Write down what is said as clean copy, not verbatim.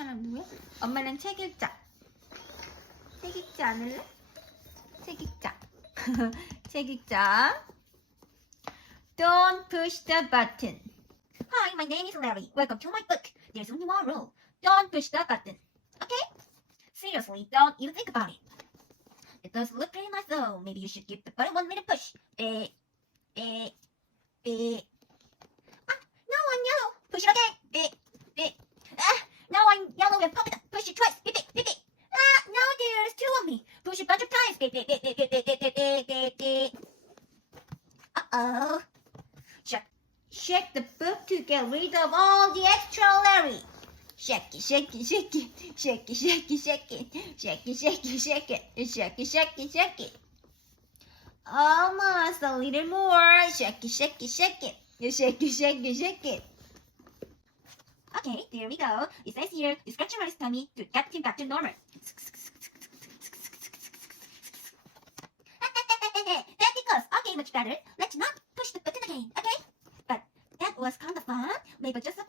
사람 누구야? 엄마는 책 읽자. 책 읽지 않을래? 책 읽자. 책 읽자. Don't push the button. Hi, my name is Larry. Welcome to my book. There's only one rule. Don't push the button. Okay? Seriously, don't even think about it. It does look pretty nice though. Maybe you should give the button one little push. Beep. Now I'm yellow. Push it again. Beep. Now I'm yellow and polka dot. Push it twice. Beep. Now there's two of me. Push it a bunch of times. Beep. Uh-oh. Shake the book to get rid of all the extra Larry. Shake it. Almost a little more. Shake it. Okay, there we go. It says here, the scratch artist tummy to get him back to normal. That because, okay, much better. Let's not push the button again, okay? But that was kind of fun. Maybe just a